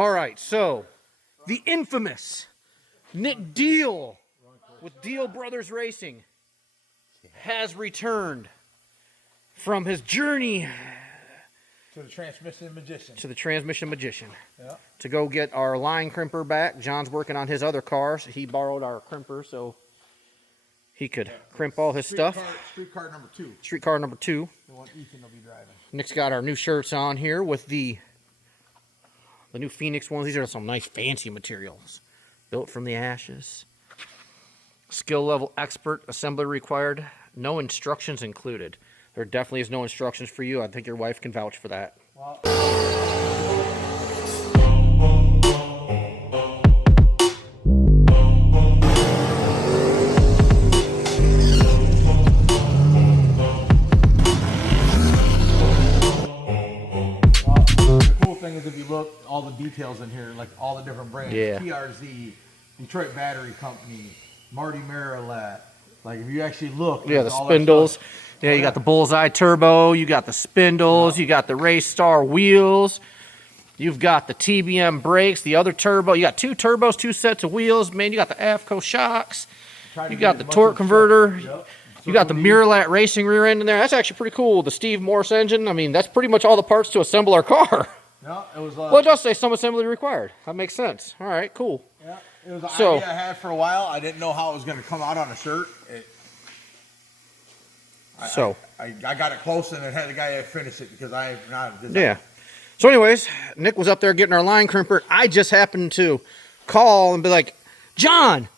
All right, so the infamous Nick Diehl with Diehl Brothers Racing has returned from his journey to the transmission magician. Yeah. To go get our line crimper back. John's working on his other cars. He borrowed our crimper so he could crimp all his stuff. Streetcar number 2. Streetcar number 2. The one Ethan will be driving. Nick's got our new shirts on here with the new Phoenix ones. These are some nice fancy materials. Built from the ashes. Skill level expert. Assembly required. No instructions included. There definitely is no instructions for you. I think your wife can vouch for that. Well, the cool thing is if you look, all the details in here, like all the different brands. Yeah. TRZ, Detroit Battery Company, Marty Marilat. Like if you actually look. Yeah, the spindles. Yeah, you got the Bullseye Turbo, you got the spindles, you got the Race Star wheels, you've got the TBM brakes, the other turbo. You got 2 turbos, 2 sets of wheels. Man, you got the AFCO shocks. You got the torque converter. Yep. You got the Mirrorlat Racing rear end in there. That's actually pretty cool. The Steve Morse engine. I mean, that's pretty much all the parts to assemble our car. No, it was. Well, it does say some assembly required. That makes sense. All right, cool. Yeah, it was an idea I had for a while. I didn't know how it was going to come out on a shirt. I got it close and it had the guy that finished it because I have not. Yeah. So anyways, Nick was up there getting our line crimper. I just happened to call and be like, John,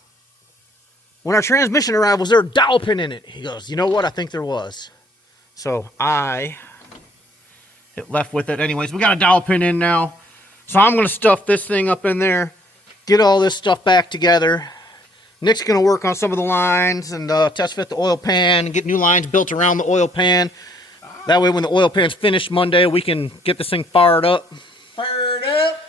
when our transmission arrived, was there a dowel pin in it? He goes, you know what? I think there was. So I left with it. Anyways, we got a dowel pin in now. So I'm going to stuff this thing up in there, get all this stuff back together. Nick's going to work on some of the lines and test fit the oil pan and get new lines built around the oil pan. That way when the oil pan's finished Monday, we can get this thing fired up. Fired up!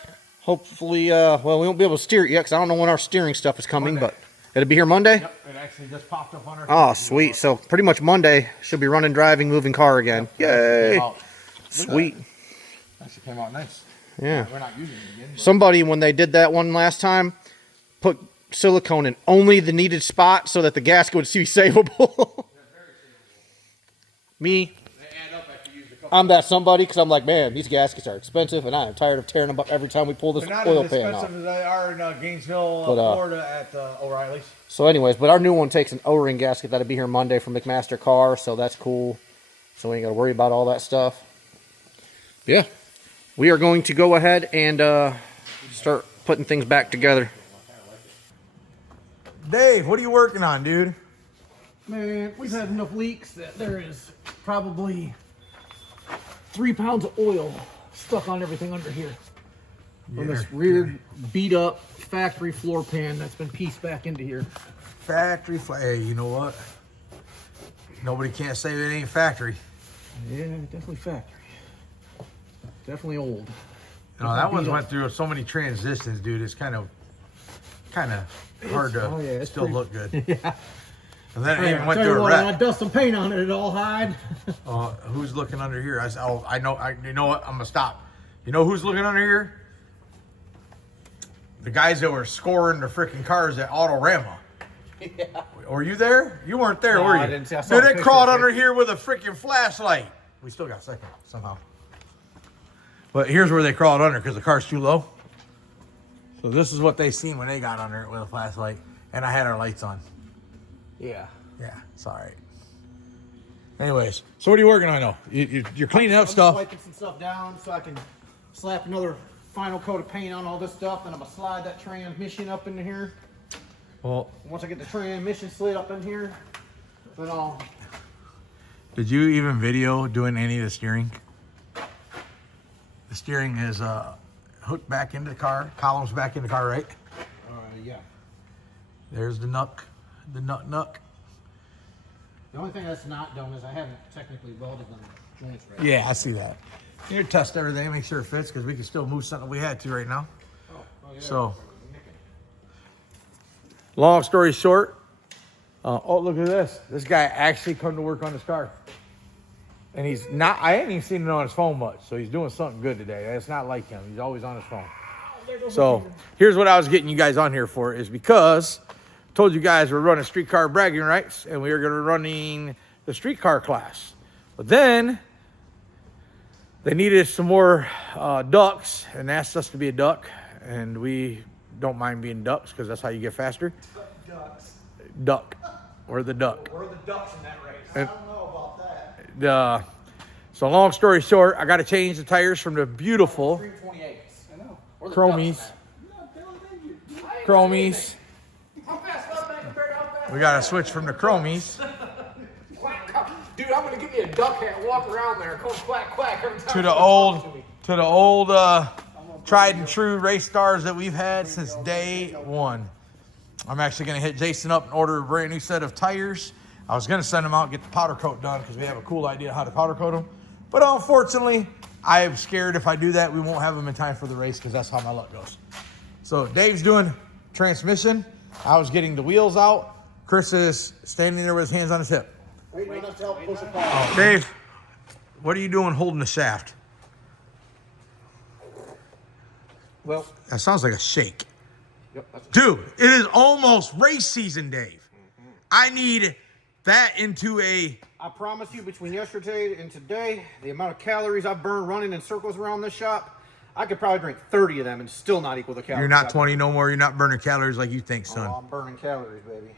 Hopefully, well, we won't be able to steer it yet because I don't know when our steering stuff is coming, but it'll be here Monday? Yep, it actually just popped up on our... Oh, sweet. So pretty much Monday, she'll be running, driving, moving car again. Yay! Sweet. Actually came out nice. Yeah. We're not using it again. But... Somebody, when they did that one last time, put silicone in only the needed spot so that the gasket would be savable. Me, I'm that somebody because I'm like, man, these gaskets are expensive and I am tired of tearing them up every time we pull this oil pan off. They're not as expensive as they are in Gainesville, Florida at O'Reilly's. So anyways, but our new one takes an O-ring gasket that'll be here Monday from McMaster Car, so that's cool. So we ain't got to worry about all that stuff. Yeah, we are going to go ahead and start putting things back together. Dave, what are you working on, dude? Man, we've had enough leaks that there is probably 3 pounds of oil stuck on everything under here. On this weird, beat up factory floor pan that's been pieced back into here. Factory, hey, you know what? Nobody can't say it ain't factory. Yeah, definitely factory. Definitely old. No, that one went through so many transitions, dude. It's kind of hard to still look good. Yeah. And then it even went through a wreck. I dust some paint on it, it'll hide. Who's looking under here? I know. You know what? I'm gonna stop. You know who's looking under here? The guys that were scoring the freaking cars at Autorama. Yeah. Were you there? You weren't there, were you? I didn't see. Dude, they crawled under here with a freaking flashlight. We still got second somehow. But here's where they crawled under because the car's too low. So this is what they seen when they got under it with a flashlight, and I had our lights on. Yeah. Yeah, it's all right. Anyways, so what are you working on now? You're cleaning up stuff. I'm wiping some stuff down so I can slap another final coat of paint on all this stuff, and I'm gonna slide that transmission up into here. Well, once I get the transmission slid up in here, then I'll... Did you even video doing any of the steering? The steering is hooked back into the car, columns back in the car, right? Yeah. There's the nuck. The nut. The only thing that's not done is I haven't technically welded them joints right. Yeah, I see that. You test everything, make sure it fits, because we can still move something we had to right now. Yeah. So, long story short, oh, look at this. This guy actually come to work on his car. And he's not, I ain't even seen it on his phone much, so he's doing something good today. It's not like him. He's always on his phone. So here's what I was getting you guys on here for, is because I told you guys we're running streetcar bragging rights, and we are going to be running the streetcar class. But then they needed some more ducks and asked us to be a duck, and we don't mind being ducks because that's how you get faster. Ducks. Duck. We're the duck. We're the ducks in that race. And, I don't know about that. so long story short, I got to change the tires from the beautiful 328. I know. We're the chromies. ducks in that. Chromies. How fast was that compared to how fast? We got to switch from the chromies Dude, I'm gonna give you a duck hat and walk around there, go quack quack every time. to the old tried and true race stars that we've had since day one. I'm actually going to hit Jason up and order a brand new set of tires. I was going to send them out and get the powder coat done because we have a cool idea how to powder coat them. But unfortunately, I'm scared if I do that, we won't have them in time for the race because that's how my luck goes. So Dave's doing transmission. I was getting the wheels out. Chris is standing there with his hands on his hip. Wait, let's help push a car. Dave, what are you doing holding the shaft? Well, That sounds like a shake. yep, that's Dude, it is almost race season, Dave. I need that into a... I promise you, between yesterday and today, the amount of calories I've burned running in circles around this shop, I could probably drink 30 of them and still not equal the calories. You're not I've 20 no more. You're not burning calories like you think, burned. son. Oh, I'm burning calories, baby.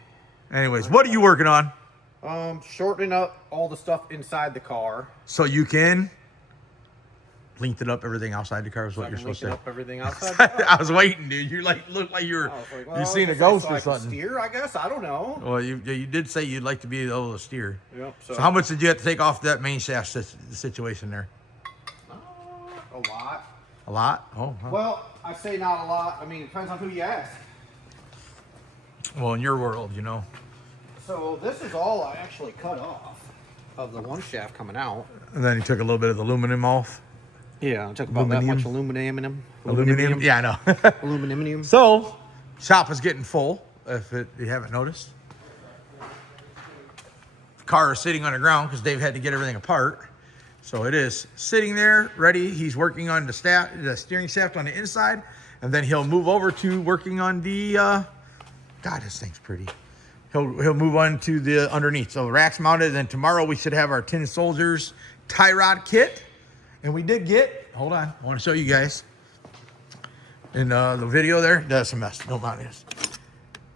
Anyways, what are you working on? Shortening up all the stuff inside the car. So you can lengthen up everything outside the car is So what I you're can supposed to link say. up everything outside the car. I was waiting, dude. You look like you were I was like, you well, seen I a guess ghost so or I can something. Steer, I guess. I don't know. Well, you did say you'd like to be able to steer. Yep. So how much did you have to take off that main shaft situation there? A lot. A lot? Oh, huh. Well, I say not a lot. I mean, it depends on who you ask. Well, in your world, you know. So this is all I actually cut off of the one shaft coming out. And then you took a little bit of the aluminum off. Yeah, I took about that much aluminum. Yeah, I know. Aluminum. So, shop is getting full, if you haven't noticed. The car is sitting on the ground because Dave had to get everything apart. So it is sitting there, ready. He's working on the steering shaft on the inside, and then he'll move over to working on the, God, this thing's pretty. He'll move on to the underneath. So the rack's mounted, and then tomorrow we should have our Tin Soldiers tie rod kit. And we did get, hold on, I want to show you guys. In the video there, that's a mess, don't mind this.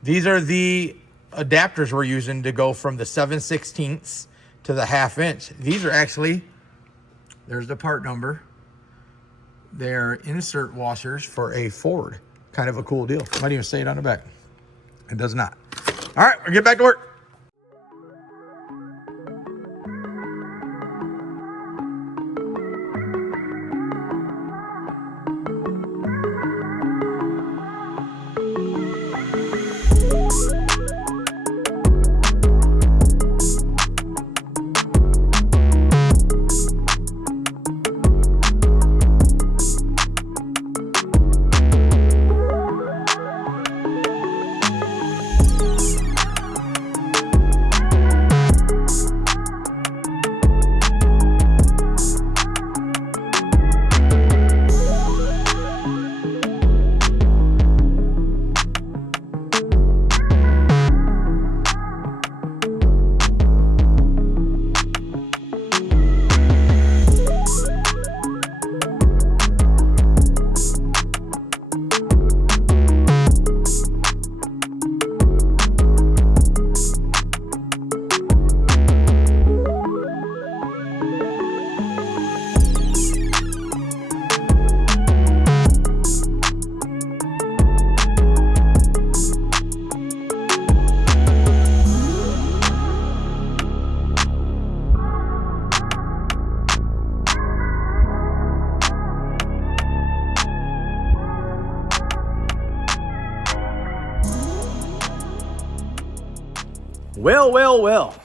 These are the adapters we're using to go from the 7/16 to the 1/2 inch. These are actually, there's the part number. They're insert washers for a Ford. Kind of a cool deal. Might even say it on the back. It does not. All right, we'll get back to work. Well.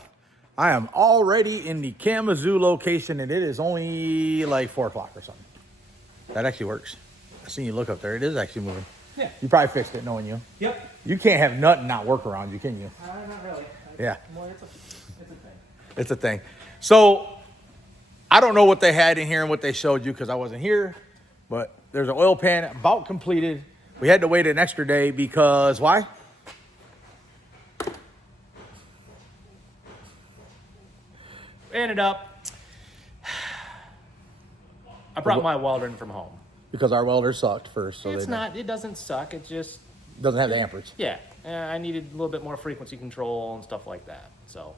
I am already in the Kalamazoo location, and it is only like 4 o'clock or something. That actually works. I seen you look up there. It is actually moving. Yeah. You probably fixed it, knowing you. Yep. You can't have nothing not work around you, can you? Not really. Yeah. Well, it's a thing. It's a thing. So I don't know what they had in here and what they showed you because I wasn't here. But there's an oil pan about completed. We had to wait an extra day because why? Ended up, I brought my welder in from home. Because our welder sucked first. So It's not, it doesn't suck. It just, doesn't have the amperage. yeah, I needed a little bit more frequency control and stuff like that. So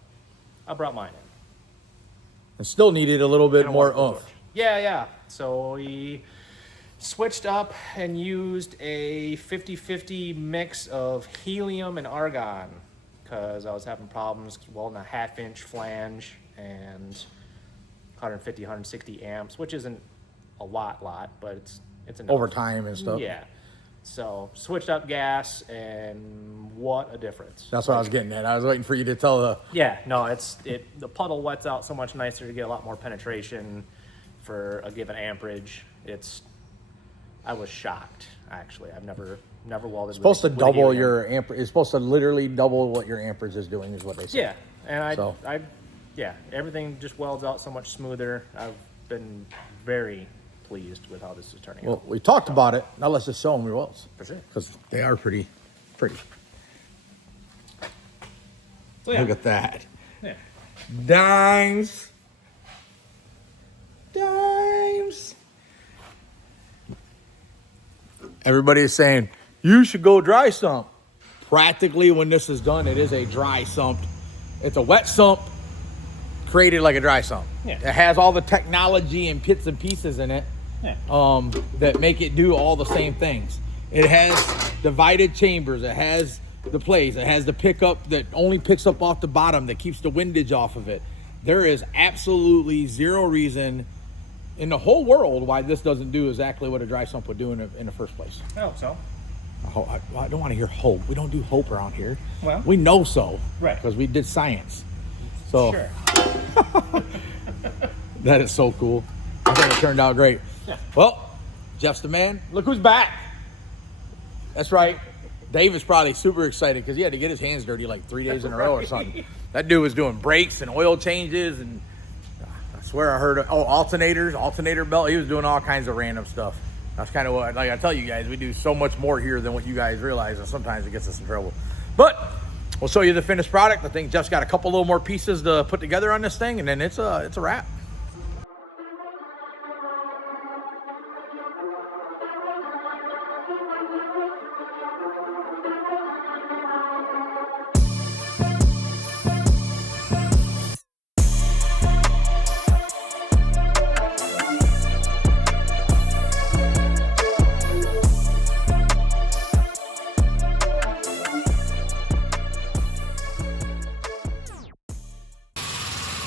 I brought mine in. And still needed a little bit And a more water oomph. torch. Yeah. So we switched up and used a 50-50 mix of helium and argon because I was having problems welding a 1/2-inch flange and 150, 160 amps, which isn't a lot, but it's enough. Over time and stuff. Yeah. So switched up gas, and what a difference. That's what I was getting at. I was waiting for you to tell the... Yeah, no, the puddle wets out so much nicer to get a lot more penetration for a given amperage. I was shocked, actually. I've never welded. It's supposed to with double helium. your amperage. It's supposed to literally double what your amperage is doing, is what they say. Yeah, and So. everything just welds out so much smoother. I've been very pleased with how this is turning Well, out. we talked about it. Now let's just show them your welds. For sure. Because they are pretty. So yeah, Look at that. yeah. Dimes. Everybody is saying, you should go dry sump. Practically, when this is done, it is a dry sump. It's a wet sump created like a dry sump. Yeah. It has all the technology and bits and pieces in it Yeah. that make it do all the same things. It has divided chambers. It has the plays. It has the pickup that only picks up off the bottom that keeps the windage off of it. There is absolutely zero reason in the whole world why this doesn't do exactly what a dry sump would do in the first place. I hope so. I don't want to hear hope. We don't do hope around here. Well. We know so. Right. Because we did science. So Sure. that is so cool. I think it turned out great. Yeah. Well, Jeff's the man. Look who's back. That's right. Dave is probably super excited because he had to get his hands dirty like 3 days in a row or something. That dude was doing brakes and oil changes, and I swear I heard alternator belt. He was doing all kinds of random stuff. That's kind of what, like I tell you guys, we do so much more here than what you guys realize, and sometimes it gets us in trouble. But we'll show you the finished product. I think Jeff's got a couple little more pieces to put together on this thing, and then it's a wrap.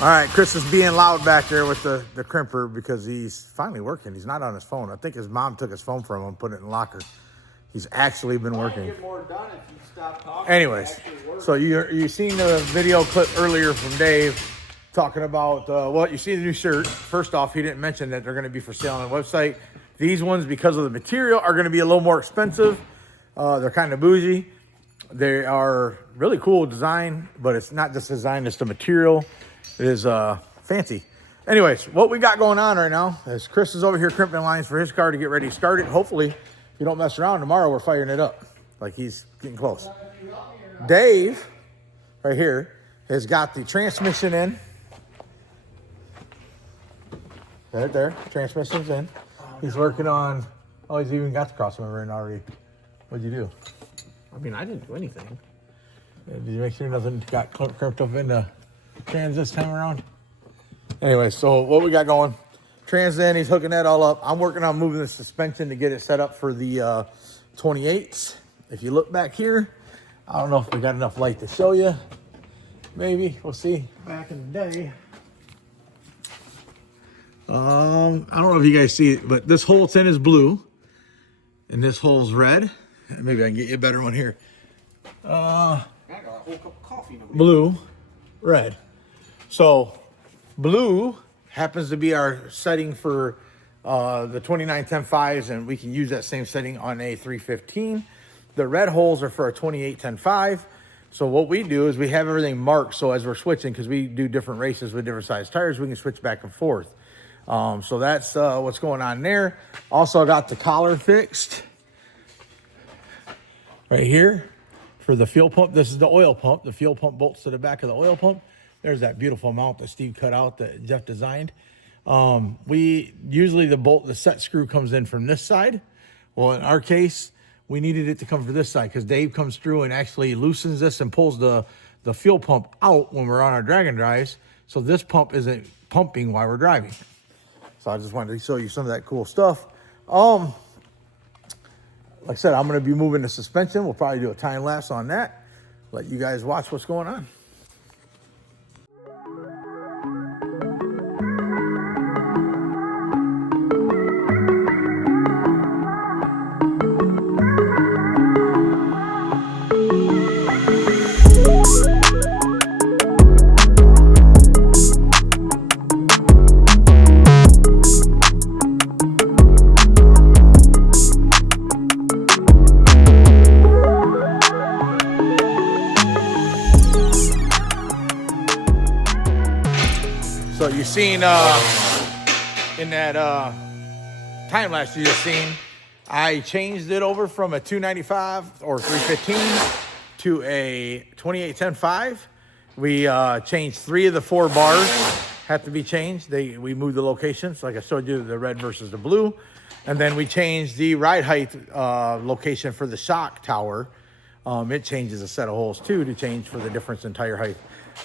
All right, Chris is being loud back there with the crimper because he's finally working. He's not on his phone. I think his mom took his phone from him and put it in the locker. He's actually been working. Get more done if you stop talking. Anyways, so you seen the video clip earlier from Dave talking about, you see the new shirt. First off, he didn't mention that they're going to be for sale on the website. These ones, because of the material, are going to be a little more expensive. They're kind of bougie. They are really cool design, but it's not just design, it's the material. It is fancy. Anyways, what we got going on right now is Chris is over here crimping lines for his car to get ready to start it. Hopefully, if you don't mess around tomorrow, we're firing it up. Like he's getting close. Dave, right here, has got the transmission in. Right there, transmission's in. He's working on, he's even got the crossover in already. What'd you do? I mean, I didn't do anything. Did you make sure nothing got crimped up in the trans this time around? Anyway, so what we got going, trans in, he's hooking that all up. I'm working on moving the suspension to get it set up for the 28s. If you look back here, I don't know if we got enough light to show you. Maybe, we'll see. Back in the day. I don't know if you guys see it, but this whole tin is blue and this hole's red. Maybe I can get you a better one here. I got a whole cup of coffee. Blue, red. So blue happens to be our setting for the 2910.5s, and we can use that same setting on a 315. The red holes are for a 2810.5. So what we do is we have everything marked, so as we're switching, because we do different races with different size tires, we can switch back and forth. So that's what's going on there. Also got the collar fixed right here for the fuel pump. This is the oil pump. The fuel pump bolts to the back of the oil pump. There's that beautiful mount that Steve cut out that Jeff designed. We usually the set screw comes in from this side. Well, in our case, we needed it to come from this side because Dave comes through and actually loosens this and pulls the fuel pump out when we're on our Dragon drives. So this pump isn't pumping while we're driving. So I just wanted to show you some of that cool stuff. Like I said, I'm going to be moving the suspension. We'll probably do a time lapse on that. Let you guys watch what's going on. So you seen in that time lapse you just seen, I changed it over from a 295 or 315 to a 2810.5. We changed 3 of the 4 bars have to be changed. We moved the locations, like I showed you, the red versus the blue. And then we changed the ride height location for the shock tower. It changes a set of holes too to change for the difference in tire height.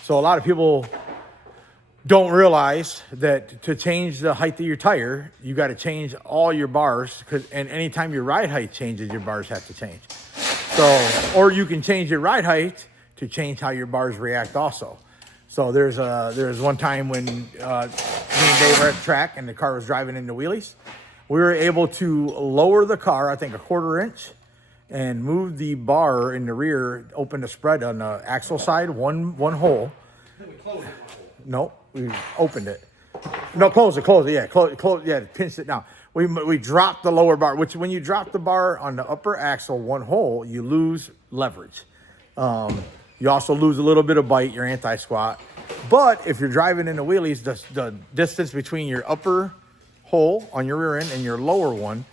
So a lot of people don't realize that to change the height of your tire, you got to change all your bars, and anytime your ride height changes, your bars have to change. So, or you can change your ride height to change how your bars react also. So there's one time when me and Dave were at the track and the car was driving into wheelies. We were able to lower the car, I think 1/4 inch, and move the bar in the rear, open the spread on the axle side, one hole. No, we opened it. No, close it, yeah, close, yeah, pinched it down. We dropped the lower bar, which when you drop the bar on the upper axle, one hole, you lose leverage. You also lose a little bit of bite, your anti-squat. But if you're driving into wheelies, the distance between your upper hole on your rear end and your lower one,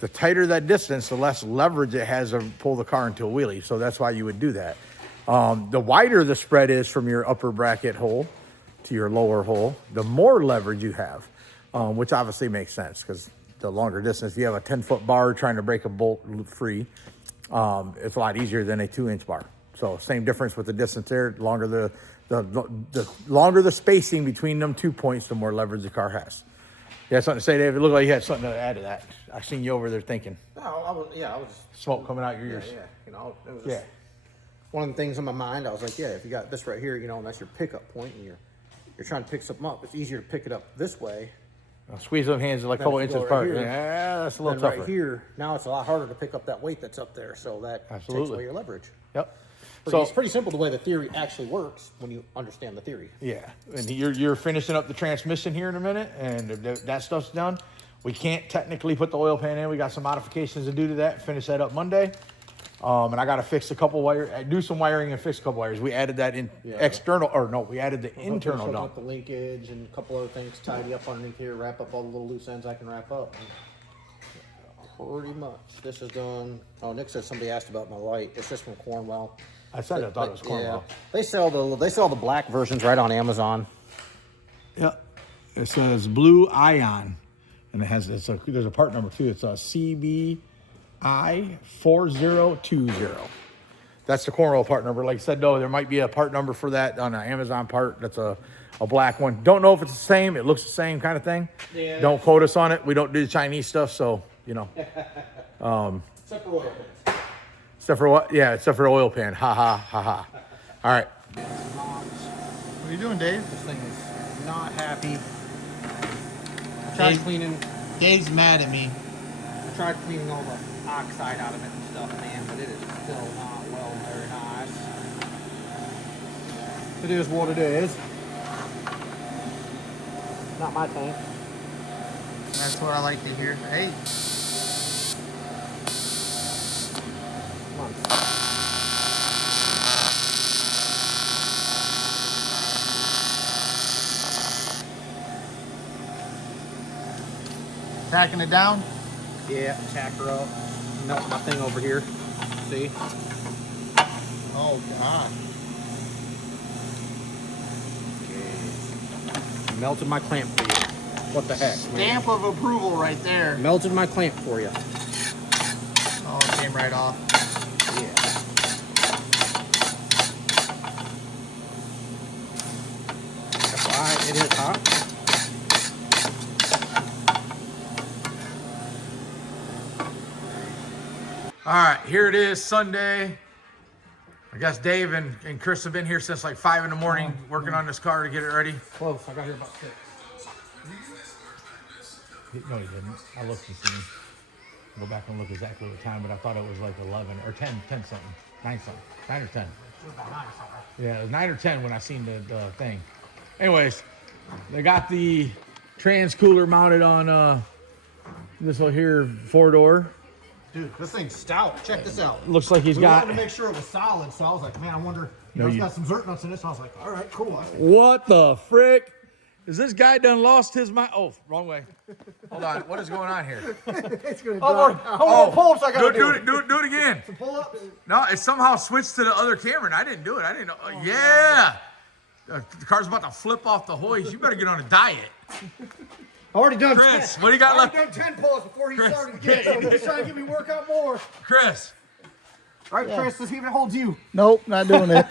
the tighter that distance, the less leverage it has to pull the car into a wheelie. So that's why you would do that. The wider the spread is from your upper bracket hole to your lower hole, the more leverage you have, which obviously makes sense because the longer distance, if you have a 10-foot bar trying to break a bolt free, it's a lot easier than a 2-inch bar. So same difference with the distance there. The longer the spacing between them 2 points, the more leverage the car has. You had something to say, David? It looked like you had something to add to that. I seen you over there thinking. No, I was Smoke coming out your ears. Yeah, it was one of the things on my mind. I was like, if you got this right here, and that's your pickup point, and you're trying to pick something up, it's easier to pick it up this way. Squeeze those hands like a couple inches apart. Yeah, that's a little tougher. Right here, now it's a lot harder to pick up that weight that's up there, so that takes away your leverage. Yep. So it's pretty simple the way the theory actually works when you understand the theory. Yeah, and you're finishing up the transmission here in a minute, and that stuff's done. We can't technically put the oil pan in. We got some modifications to do to that. Finish that up Monday. And I got to fix a couple wires, do some wiring and fix a couple wires. We added that in external, or no, we added the internal dump. The linkage and a couple other things, tidy up underneath here, wrap up all the little loose ends I can wrap up. Pretty much. This is done. Oh, Nick said somebody asked about my light. It's just from Cornwell. I said I thought it was Cornwell. Yeah. They sell the black versions right on Amazon. Yeah. It says Blue Ion, and there's a part number too. It's a CBI4020. That's the Cornwell part number. Like I said, no, there might be a part number for that on an Amazon part. That's a black one. Don't know if it's the same. It looks the same kind of thing. Yeah. Don't quote us on it. We don't do the Chinese stuff, so Except for oil pans. Except for what? Yeah, except for oil pan. Ha ha ha ha. All right. What are you doing, Dave? This thing is not happy. I tried cleaning. Dave's mad at me. I tried cleaning all the oxide out of it and stuff, man, but it is still not very nice. It is what it is. Not my tank. That's what I like to hear. Hey. Come on. Tacking it down. Yeah, tack her up. Melt my thing over here. See? Oh God. Okay. Melted my clamp for you. What the heck, man? Stamp of approval right there. Melted my clamp for you. Oh, it came right off. Yeah. That's why it is hot. All right, here it is, Sunday. I guess Dave and Chris have been here since like 5 in the morning working on this car to get it ready. Close. I got here about 6. No, he didn't. I looked and seen. Go back and look exactly what time, but I thought it was like 11 or 10 something, 9 something, 9 or 10. Yeah, it was 9 or 10 when I seen the thing. Anyways, they got the trans cooler mounted on this one here 4-door. Dude, this thing's stout. Check this out. Looks like he's We got. wanted to make sure it was solid, so I was like, man, I wonder. No, It's you- got some zert nuts in it, so I was like, all right, cool. What the frick? Is this guy done lost his mind? Oh, wrong way. Hold on. What is going on here? It's gonna pull-ups I gotta Do it again. Pull-ups. No, it somehow switched to the other camera, and I didn't do it. I didn't know. Yeah. The car's about to flip off the hoist. You better get on a diet. I already done Chris, 10. what do you got I already left? done 10 pull-ups before he Chris. started again. So he's trying to get me work out more. Chris. All right, Chris, let's see if it holds you. Nope, not doing it.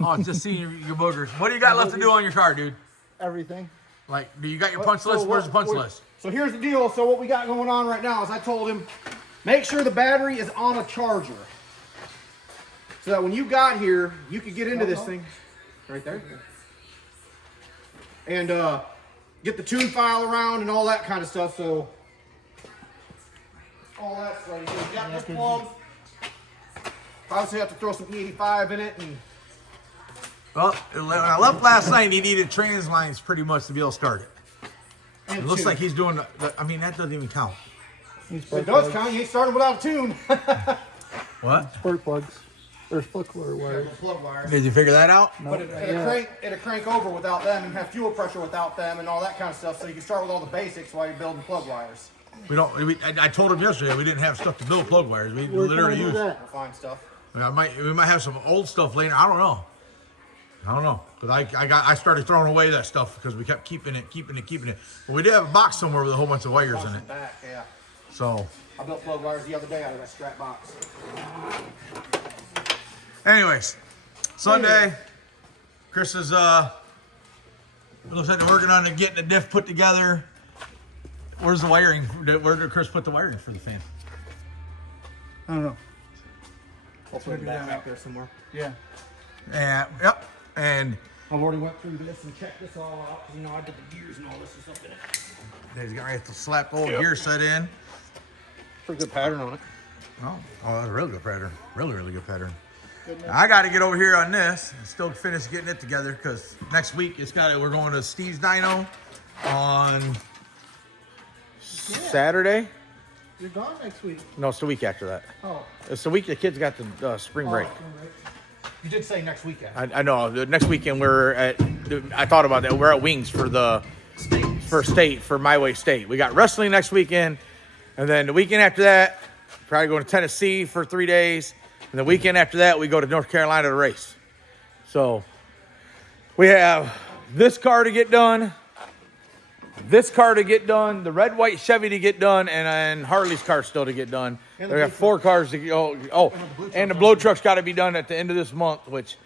Oh, just seeing your boogers. What do you got left to do on your car, dude? Everything. Like, do you got your punch list? Where's the punch list? So here's the deal. So what we got going on right now is I told him, make sure the battery is on a charger. So that when you got here, you could get into this thing. Right there. And get the tune file around and all that kind of stuff. So all that's ready. So we got this plug. Obviously have to throw some E85 in it. And Well, when I left last night, he needed trans lines pretty much to be able to start it. It looks like he's doing I mean, that doesn't even count. it does count. You ain't starting without a tune. What? Spark plugs. Or sparkler wires. Plug wires. Did you figure that out? But it'll crank over without them and have fuel pressure without them and all that kind of stuff. So you can start with all the basics while you're building plug wires. We don't. I told him yesterday we didn't have stuff to build plug wires. We literally use. We'll find stuff. We might have some old stuff later. I don't know. But I started throwing away that stuff because we kept keeping it. But we did have a box somewhere with a whole bunch of wires in it. Back, yeah. So, I built plug wires the other day out of that strap box. anyways, Sunday, Chris is it looks like they're working on it, getting the diff put together. Where's the wiring? Where did Chris put the wiring for the fan? I don't know. Hopefully back there somewhere. Yeah. And yep. And I've already went through this and checked this all out. You know, I did the gears and all this and stuff in it. he's getting ready to slap the old gear set in. Pretty good pattern on it. Oh, that's a really good pattern. Really good pattern. I got to get over here on this and still finish getting it together because next week we're going to Steve's Dyno on Saturday. You're gone next week. No, it's the week after that. Oh. It's the week the kids got the spring break. Right. You did say next weekend. I know. The next weekend I thought about that. We're at Wings for for My Way State. We got wrestling next weekend, and then the weekend after that, probably going to Tennessee for 3 days, and the weekend after that, we go to North Carolina to race. So we have this car to get done, the red white Chevy to get done, and then Harley's car still to get done. We got 4 cars to go. And the blow truck's got to be done at the end of this month, which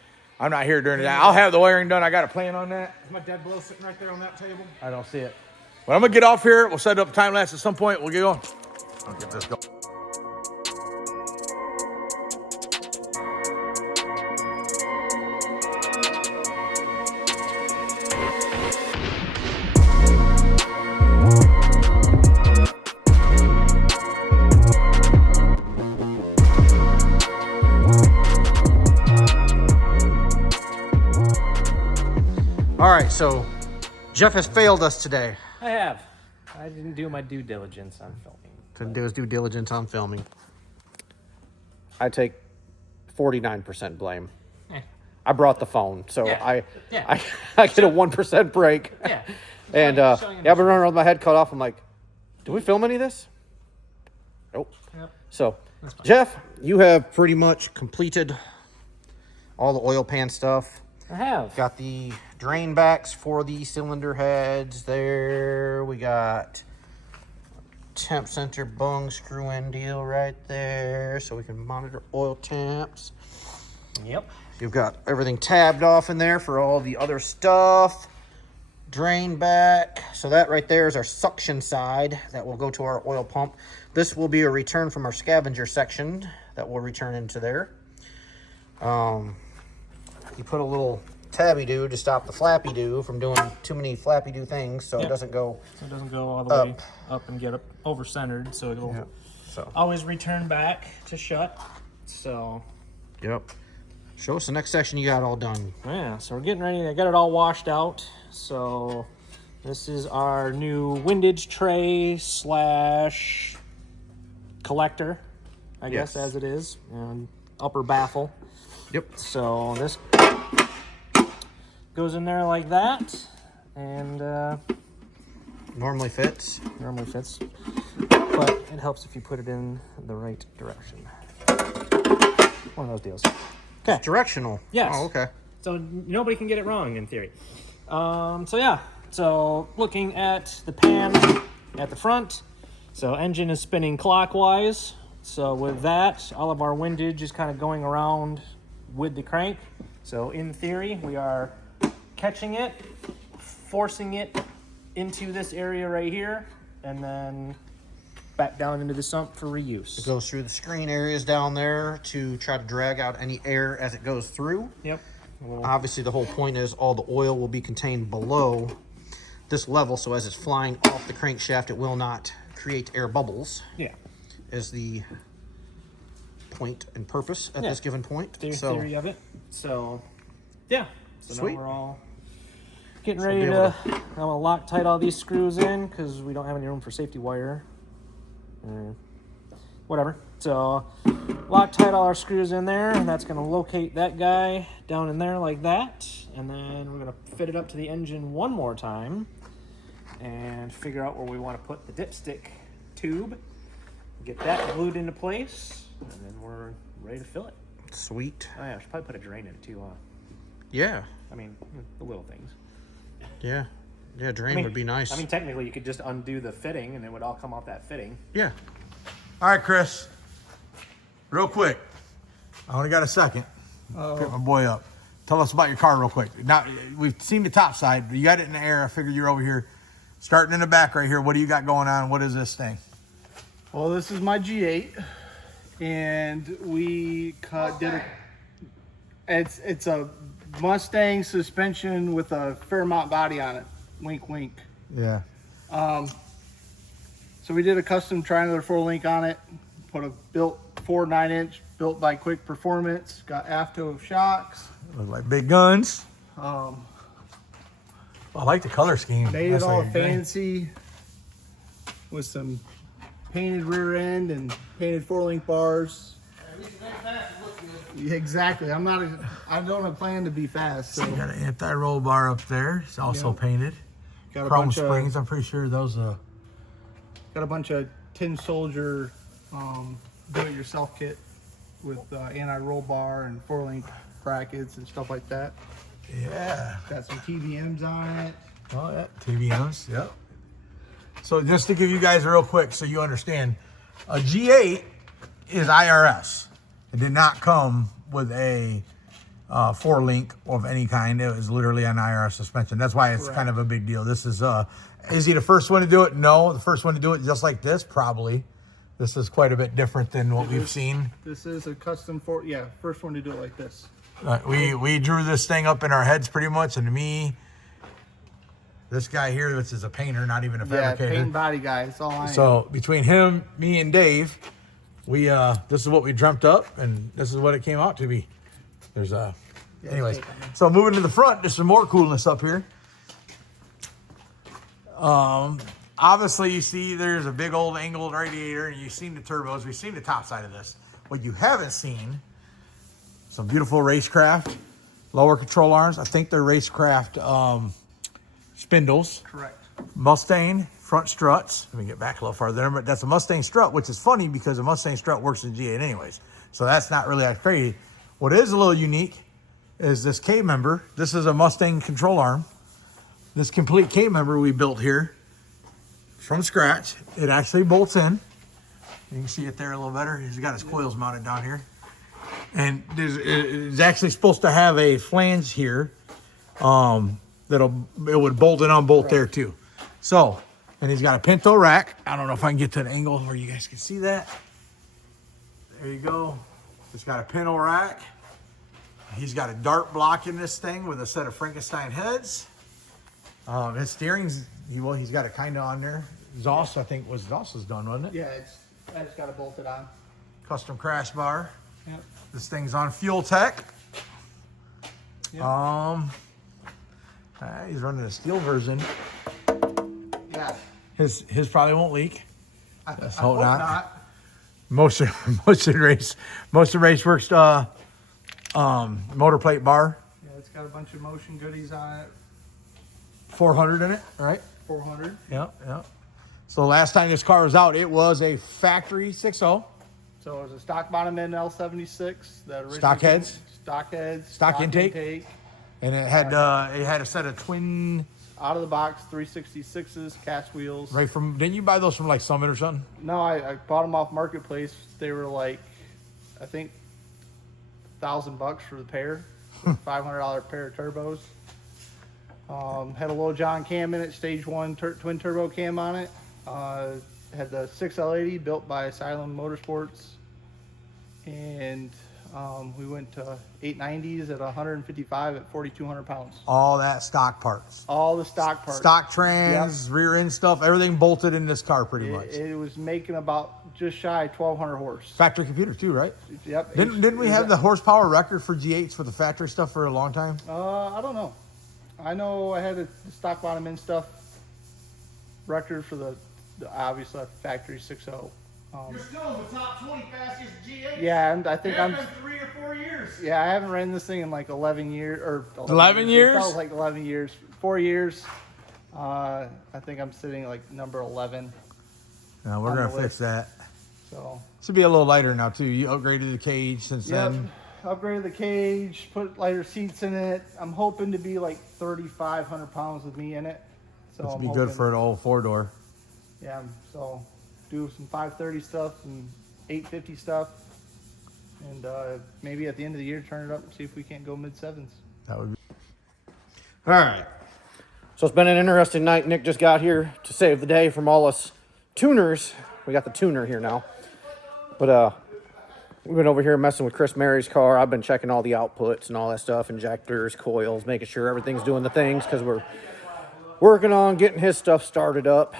I'm not here during that. I'll have the wiring done. I got a plan on that. Is my dead blow sitting right there on that table? I don't see it. But I'm gonna get off here. We'll set up a time lapse at some point. We'll get going. I'll get this going. All right, so Jeff has failed us today. I have. I didn't do my due diligence on filming. Didn't do his due diligence on filming. I take 49% blame. Eh. I brought the phone, so Yeah. I Yeah. I get a 1% break. Yeah. And Showing I've been running around with my head cut off. I'm like, Did we film any of this? Nope. Yep. So, That's fine. Jeff, you have pretty much completed all the oil pan stuff. I have. Got the drain backs for the cylinder heads there. We got temp center bung screw in deal right there so we can monitor oil temps. Yep. You've got everything tabbed off in there for all the other stuff. Drain back. So that right there is our suction side that will go to our oil pump. This will be a return from our scavenger section that will return into there. You put a little tabby do to stop the flappy do from doing too many flappy do things so it Yep. doesn't go So it doesn't go all the way up and get up over centered. So it'll so. always return back to shut. So Yep. Show us the next section you got all done. yeah, so we're getting ready. I got it all washed out. So this is our new windage tray slash collector, I guess, Yes. as it is, and upper baffle. Yep. So this goes in there like that, and Normally fits. normally fits, but it helps if you put it in the right direction. One of those deals. Okay. It's directional. Yes. Oh, okay. So nobody can get it wrong in theory. So yeah, so looking at the pan at the front, so engine is spinning clockwise. So with that, all of our windage is kind of going around with the crank. So in theory, we are catching it, forcing it into this area right here, and then back down into the sump for reuse. It goes through the screen areas down there to try to drag out any air as it goes through. Yep. Well, Obviously, the whole point is all the oil will be contained below this level, so as it's flying off the crankshaft, it will not create air bubbles, yeah. is the point and purpose at Yeah. this given point. The So, theory of it. So, yeah. So Sweet. now we're all getting So ready be to. able I'm gonna Loctite all these screws in because we don't have any room for safety wire. Whatever. So, Loctite all our screws in there, and that's gonna locate that guy down in there like that, and then we're gonna fit it up to the engine one more time, and figure out where we want to put the dipstick tube. Get that glued into place, and then we're ready to fill it. sweet. Oh yeah, I should probably put a drain in it too, huh? Yeah. I mean, the little things. Yeah. Yeah, drain I mean, would be nice. I mean, technically, you could just undo the fitting, and it would all come off that fitting. yeah. All right, Chris. Real quick. I only got a second. Pick my boy up. Tell us about your car real quick. Now, we've seen the top side. You got it in the air. I figured you're over here. Starting in the back right here. What do you got going on? What is this thing? Well, this is my G8, and we did a. It's a Mustang suspension with a Fairmont body on it. Wink, wink. Yeah. So we did a custom triangular 4-link on it. Put a built 4 9-inch, built by Quick Performance. Got AFTO shocks. Look like big guns. Um, I like the color scheme. Made That's it all like a green. fancy with some painted rear end and painted 4-link bars. Yeah, exactly. I don't plan to be fast. So You got an anti-roll bar up there. It's also Yep. painted. got a Chrome bunch springs. I'm pretty sure those. got a bunch of Tin Soldier do-it-yourself kit with anti-roll bar and 4-link brackets and stuff like that. Yeah. Got some TVMs on it. Oh yeah. TVMs. Yep. So just to give you guys real quick, so you understand, a G8 is IRS. It did not come with a 4-link of any kind. It was literally an IRS suspension. That's why it's Correct. kind of a big deal. This is he the first one to do it? No. The first one to do it just like this? Probably. This is quite a bit different than what we've seen. This is a custom first one to do it like this. We drew this thing up in our heads pretty much, and to me, this guy here, this is a painter, not even a Yeah, fabricator. paint and body guy. That's all I am. So between him, me, and Dave, we this is what we dreamt up, and this is what it came out to be. There's anyways. So moving to the front, there's some more coolness up here. Obviously, you see there's a big old angled radiator, and you've seen the turbos. We've seen the top side of this. What you haven't seen, some beautiful racecraft lower control arms. I think they're racecraft spindles. Correct. Mustang front struts. Let me get back a little farther there, but that's a Mustang strut, which is funny because a Mustang strut works in G8 anyways. So that's not really that crazy. What is a little unique is this K-member. This is a Mustang control arm. This complete K-member we built here from scratch. It actually bolts in. You can see it there a little better. He's got his coils mounted down here. And it's actually supposed to have a flange here it would bolt and unbolt there too. So, and he's got a Pinto rack. I don't know if I can get to an angle where you guys can see that. There you go. It's got a Pinto rack. He's got a dart block in this thing with a set of Frankenstein heads. His steering's, he's got it kind of on there. Exhaust, I think, was done, wasn't it? Yeah, I just got it bolted on. Custom crash bar. Yep. This thing's on Fuel Tech. Yep. He's running a steel version. Yeah. His probably won't leak. I hope hope not. not. Most of race works motor plate bar. Yeah, it's got a bunch of motion goodies on it. 400 in it, right? 400. Yep. So last time this car was out, it was a factory 6.0. So it was a stock bottom end L76. That original Stock heads? Stock heads. Stock intake? And it had a set of twin. Out of the box 366s, cast wheels. Right from, didn't you buy those from like Summit or something? No, I bought them off Marketplace. They were like, I think, $1,000 for the pair. $500 pair of turbos. Had a low John cam in it, stage 1 twin turbo cam on it. Had the 6L80 built by Asylum Motorsports. And we went to 890s at 155 at 4,200 pounds. All that stock parts. All the stock parts. Stock trans, rear end stuff, everything bolted in this car pretty much. It was making about just shy of 1,200 horse. Factory computer too, right? Yep. Didn't we have the horsepower record for G8s for the factory stuff for a long time? I don't know. I know I had the stock bottom end stuff record for the obviously factory 6.0. You're still in the top 20 fastest G8. Yeah, and I think I'm. Been 3 or 4 years. Yeah, I haven't ran this thing in like 11 years or 11 years? It felt like 11 years. 4 years. I think I'm sitting at like number 11. No, we're On gonna the fix list. that. So. Should be a little lighter now too. You upgraded the cage since Yep. then. Upgraded the cage, put lighter seats in it. I'm hoping to be like 3,500 pounds with me in it. So That'd I'm be good hoping- for an old 4-door. Yeah, so do some 530 stuff and 850 stuff. And maybe at the end of the year, turn it up and see if we can't go mid-sevens. That would be. All right. So it's been an interesting night. Nick just got here to save the day from all us tuners. We got the tuner here now. But we've been over here messing with Chris Mary's car. I've been checking all the outputs and all that stuff, injectors, coils, making sure everything's doing the things because we're working on getting his stuff started up.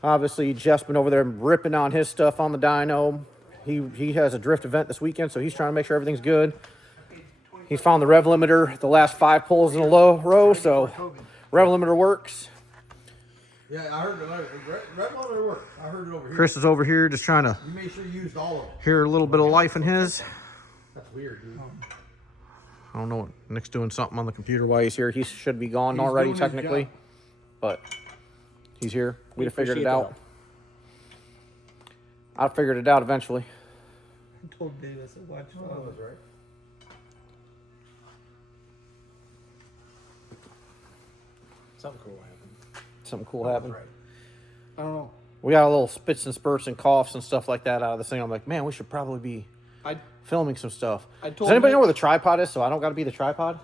Obviously, Jeff's been over there ripping on his stuff on the dyno. He has a drift event this weekend, so he's trying to make sure everything's good. He's found the rev limiter the last 5 pulls in a row, so rev limiter works. Yeah, I heard it. Red limiter worked. I heard it over here. Chris is over here just trying to You made sure you used all of them. hear a little bit of life in his. That's weird, dude. I don't know what Nick's doing something on the computer while he's here. He should be gone He's already doing his technically, job. but he's here. We'd have figured it appreciate out. I figured it out eventually. I told Dave, I said, watch. right. Something cool happened. Something cool happened. I don't know. We got a little spits and spurts and coughs and stuff like that out of this thing. I'm like, man, we should probably be filming some stuff. I Does told anybody Nick- know where the tripod is? So I don't got to be the tripod.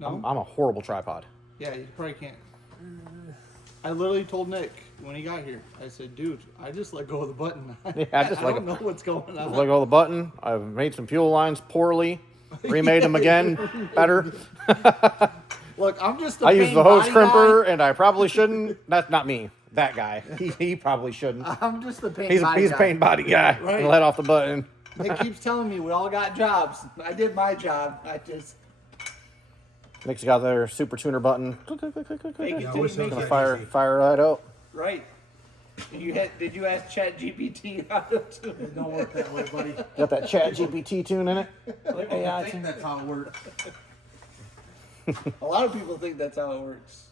No? I'm a horrible tripod. Yeah, you probably can't. I literally told Nick when he got here, I said, dude, I just let go of the button. Yeah, I just I like don't know what's going on. Let go of the button. I've made some fuel lines poorly. Remade them again better. Look, I'm just the I used pain the hose body crimper, and I probably shouldn't. That's not me. That guy. He probably shouldn't. guy. I'm just the pain He's body a guy. pain body guy. Right. Let off the button. Nick keeps telling me we all got jobs. I did my job. I just... Nick's got their super tuner button. Click, click, click, click, click, click. Make it I do wish it, they make could Gonna it. fire that up. Right. Did you ask ChatGPT how to do it? It don't work that way, buddy. Got that Chat GPT tune in it. I think that's how it works. A lot of people think that's how it works.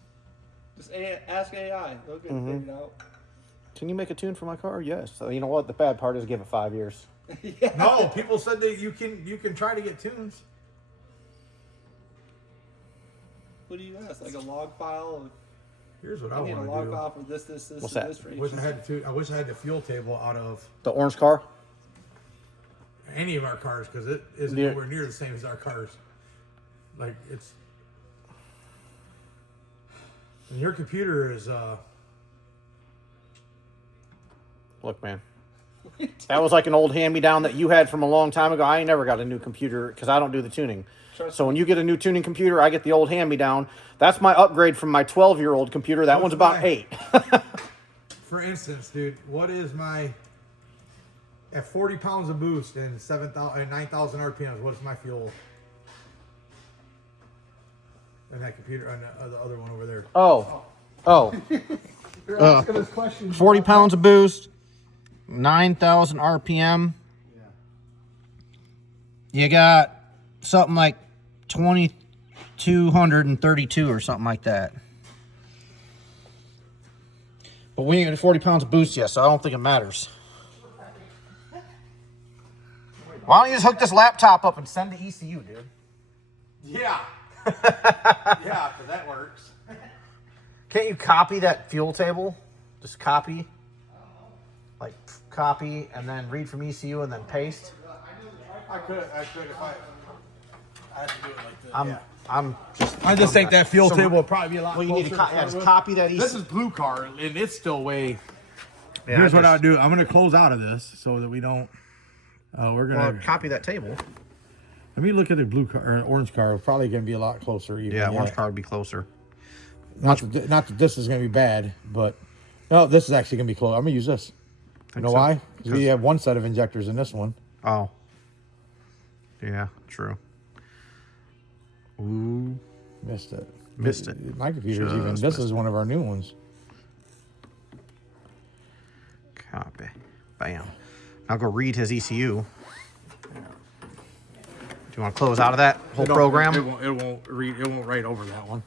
Just ask AI. They'll get it figured out. Can you make a tune for my car? Yes. So you know what? The bad part is give it 5 years. No, people said that you can try to get tunes. What do you ask? Like a log file? Here's what I I need a want log to do. file for this, What's and that? this for each. I wish I had the fuel table out of The orange car? any of our cars because it isn't Yeah. nowhere near the same as our cars. Like it's. And your computer is Look, man. That was like an old hand-me-down that you had from a long time ago. I ain't never got a new computer because I don't do the tuning. So when you get a new tuning computer, I get the old hand-me-down. That's my upgrade from my 12-year-old computer. That one's about 8. For instance, dude, what is my at 40 pounds of boost and 9,000 RPMs? What's my fuel? And that computer, and the other one over there. Oh. You're asking us questions. 40 pounds of boost, 9,000 RPM. You got something like 2,232 or something like that. But we ain't got 40 pounds of boost yet, so I don't think it matters. Why don't you just hook this laptop up and send to ECU, dude? Yeah. Yeah, because that works. Can't you copy that fuel table? Just copy. Like, copy and then read from ECU and then paste. I could if I had to do it like this. I just think that fuel table would probably be a lot Well, you need to closer just copy that ECU. This is blue car, and it's still way. Yeah, Here's what I would do. I'm going to close out of this so that we don't. We're going to copy that table. let me look at the blue car or orange car. It's probably going to be a lot closer. Even Yeah, yet. orange car would be closer. Not that this is going to be bad, but no, this is actually going to be close. I'm going to use this. You know so? why? Because we have one set of injectors in this one. Oh. Yeah, true. Ooh. Missed it. Missed it. My computer's Just even. This missed is one of our new ones. Copy. Bam. Now go read his ECU. Do you want to close out of that whole program? It won't read. It won't write over that one.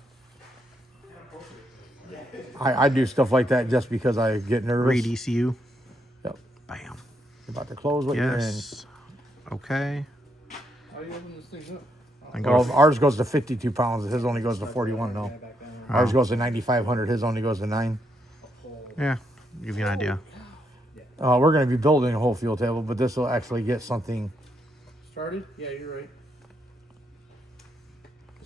I do stuff like that just because I get nervous. Read ECU. Yep. Bam. You're about to close what you're in. Yes. Okay. How do you open this thing up? And go. Well, ours goes to 52 pounds. His only goes to 41 now. Ours goes to 9,500. His only goes to 9. Yeah. Give you an idea. We're going to be building a whole fuel table, but this will actually get something. Started? Yeah, you're right.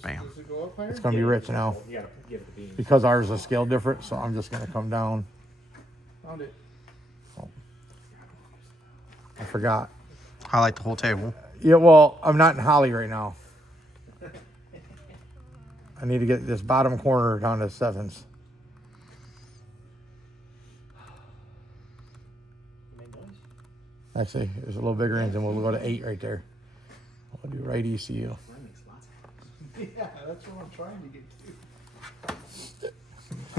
Bam. Does it go up higher? It's going to be rich now You gotta give it the beans. because ours is scale different. So I'm just going to come down. Found it. I forgot. Highlight the whole table. Yeah, well, I'm not in Holly right now. I need to get this bottom corner down to 7s. Actually, there's a little bigger engine. We'll go to 8 right there. We'll do right ECU. Yeah, that's what I'm trying to get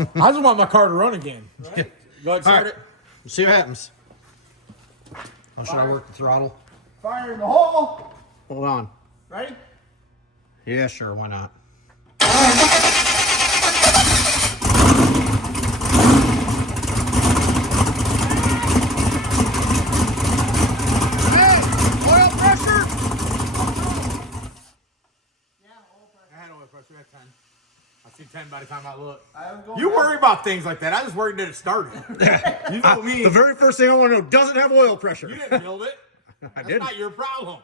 to. I just want my car to run again. Right? Go ahead, start it. See what happens. How should I work the throttle? Fire in the hole! Hold on. Ready? Yeah, sure. Why not? I see 10 by the time I look. You worry about things like that. I just worried that it started. You know me. The very first thing I want to know, does it have oil pressure? You didn't build it. I That's didn't. not your problem.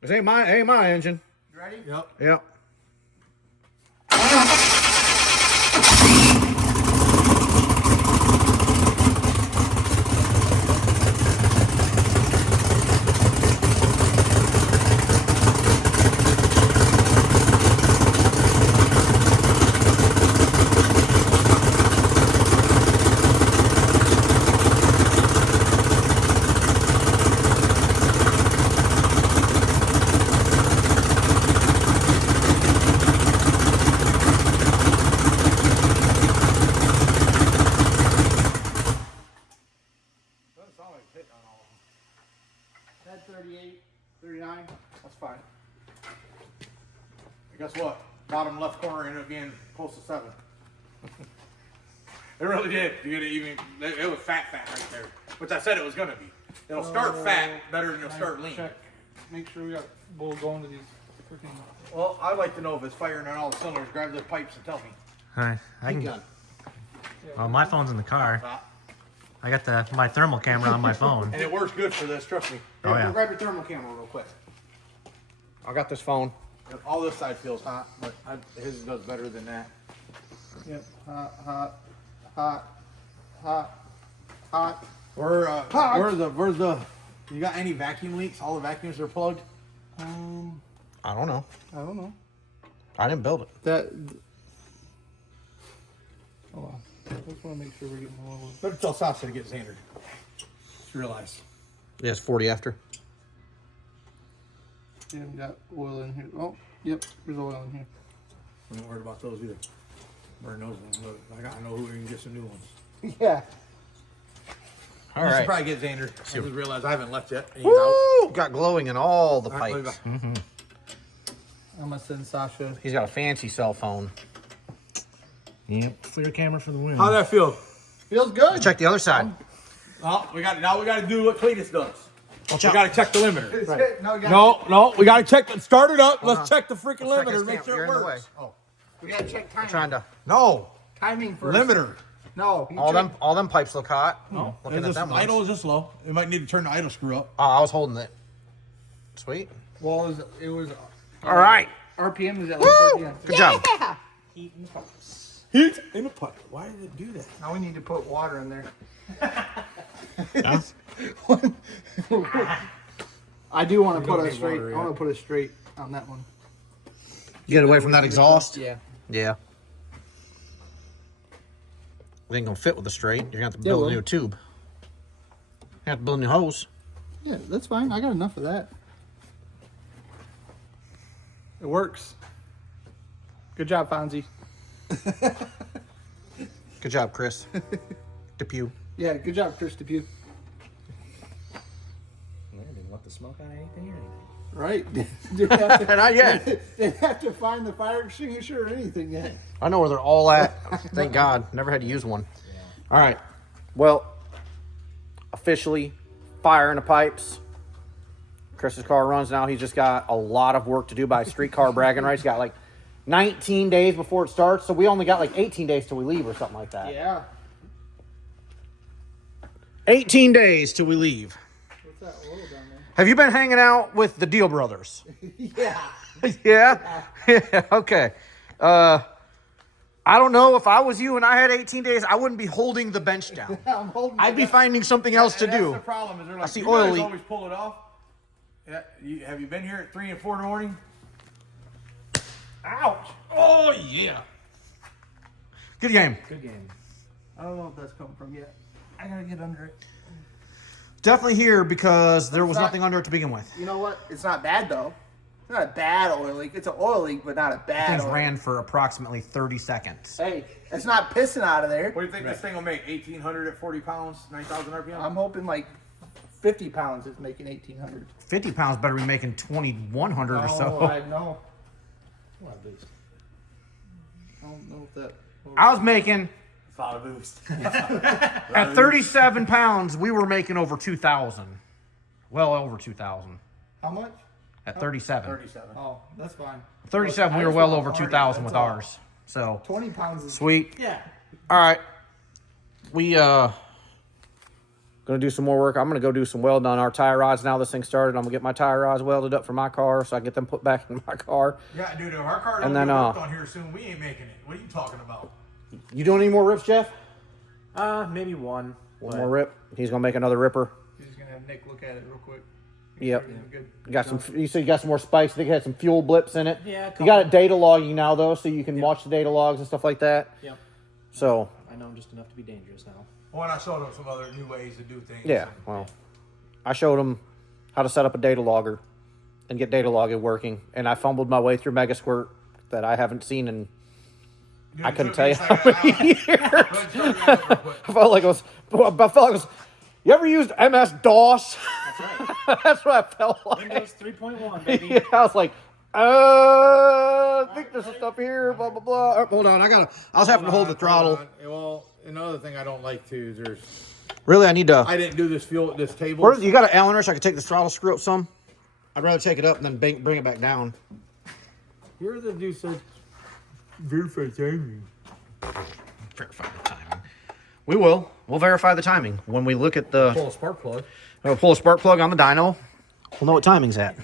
This ain't my engine. You ready? Yep. Yep. Head 38, 39. That's fine. Guess what? Bottom left corner ended up being close to 7. It really did. It was fat right there, which I said it was gonna be. It'll start fat better than it'll start lean. Check. Make sure we got bull going to these freaking. Well, I'd like to know if it's firing on all the cylinders. Grab the pipes and tell me. Hi. I can. Well, my phone's in the car. I got my thermal camera on my phone. And it works good for this. Trust me. Oh yeah. Grab your thermal camera real quick. I got this phone. All this side feels hot, but his does better than that. Yep. Hot. Where's the? You got any vacuum leaks? All the vacuums are plugged. I don't know. I don't know. I didn't build it. Hold on. I just want to make sure we're getting all of Better tell Sasha to get Xander. Just realize. Yeah, it's 40 after. Yeah, we got oil in here. Oh, yep, there's oil in here. I'm not worried about those either. Burn those ones. But I gotta know who we can get some new ones. Yeah. All You should right. probably get Xander. I just realized I haven't left yet. He's out. Woo! Got glowing in all the All right, pipes. let me I'm gonna send Sasha. He's got a fancy cell phone. Yep. Clear camera for the win. How'd that feel? Feels good. Check the other side. Oh, we got to do what Cletus does. Watch We out. got to check the limiter. Right. No, We got to check. Start it up. Let's check the freaking Check limiter. his Make cam- sure you're it in the way. works. Oh, we gotta check timing. Trying to. no, Timing first. limiter. No. All them pipes look hot. No, Looking at this them idle ones. is just low. It might need to turn the idle screw up. Oh, I was holding it. Sweet. Well, it was. All right. RPM is at like Woo! 30. Yeah. Good job. Heat and pumps. Heat in the pipe. Why did it do that? Now we need to put water in there. I do want to put don't a need straight. water I want yet. to put a straight on that one. Get away from that exhaust. Yeah. Yeah. It ain't gonna fit with the straight. You're gonna have to Yeah, build well. a new tube. You have to build a new hose. Yeah, that's fine. I got enough of that. It works. Good job, Fonzie. Good job, Chris. Depew. Yeah, good job, Chris Depew. Didn't let the smoke on anything or anything. Right? Didn't have to, Not yet. didn't have to find the fire extinguisher or anything yet. I know where they're all at. Thank God. Never had to use one. All right. Well, officially fire in the pipes. Chris's car runs now. He's just got a lot of work to do by streetcar bragging rights. He's got like 19 days before it starts. So we only got like 18 days till we leave or something like that. Yeah. 18 days till we leave. What's that oil down there? Have you been hanging out with the Diehl brothers? Yeah. Yeah? Yeah, okay. I don't know, if I was you and I had 18 days, I wouldn't be holding the bench down. I'm holding I'd be finding something else to And that's do. the problem. Is they're like, see you oil guys leak. always pull it off. Yeah. Have you been here at 3 and 4 in the morning? Ouch. Oh yeah. Good game. Good game. I don't know if that's coming from yet. I gotta get under it. Definitely here because there was not- nothing under it to begin with. You know what? It's not bad though. It's not a bad oil leak. It's an oil leak, but not a bad Things oil leak. ran for approximately 30 seconds. Hey, it's not pissing out of there. What do you think this thing will make? 1,800 at 40 pounds, 9,000 RPM? I'm hoping like 50 pounds is making 1,800. 50 pounds better be making 2,100 or Oh, so. I know. Well, at least. I don't know if that. I was making, It's not a boost. at 37 pounds, we were making over 2,000. Well over 2,000 How much? at 37. 37. Oh, that's fine. 37, we I were just well want over harder, 2,000 with that's all. ours. So, 20 pounds is. sweet. Yeah. All right. We gonna do some more work. I'm gonna go do some welding on our tie rods now this thing started. I'm gonna get my tie rods welded up for my car so I can get them put back in my car. Yeah, dude, if our car And don't then, get worked on here soon, we ain't making it. What are you talking about? You doing any more rips, Jeff? Maybe one. One more rip. He's gonna make another ripper. He's just gonna have Nick look at it real quick. Yep. Everything good. You got some. You said you got some more spikes. I think it had some fuel blips in it. Yeah, a You couple. got it data logging now though, so you can watch the data logs and stuff like that. Yep. So I know just enough to be dangerous now. Well, and I showed them some other new ways to do things. yeah. Well, I showed him how to set up a data logger and get data logging working, and I fumbled my way through Megasquirt that I haven't seen in. Dude, I it couldn't took tell me you a how second. many years. Go ahead, start it up real quick. I felt like it was. You ever used MS DOS? That's right. That's what I felt like. Windows 3.1, baby. Yeah, I was like, I think there's some stuff here, blah, blah, blah. Oh, hold on, I was having to hold the throttle. Well, another thing I don't like too is there's. Really, I need to. I didn't do this fuel at this table. You got an Allen wrench? I could take the throttle screw up some. I'd rather take it up and then bring it back down. You're the dude said verify timing. Verify the timing. We will. We'll verify the timing when we look at the. Pull a spark plug. We'll pull a spark plug on the dyno. We'll know what timing's at.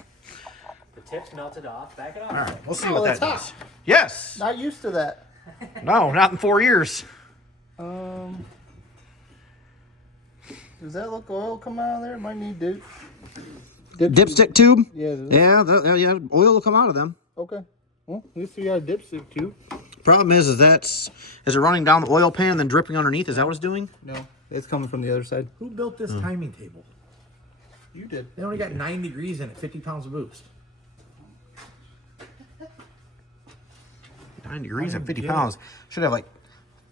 The tip's melted off. Back it off. All right, we'll see Oh, what that it's hot. does. Yes. Not used to that. No, not in 4 years. Does that look oil come out of there? Might need dip. Dipstick tube? Yeah. Yeah, oil will come out of them. Okay. Well, at least we got a dipstick too. Problem is is it running down the oil pan and then dripping underneath? Is that what it's doing? No, it's coming from the other side. Who built this timing table? You did. They only got 9 degrees in it, 50 pounds of boost. 9 degrees and 50 pounds. Should have like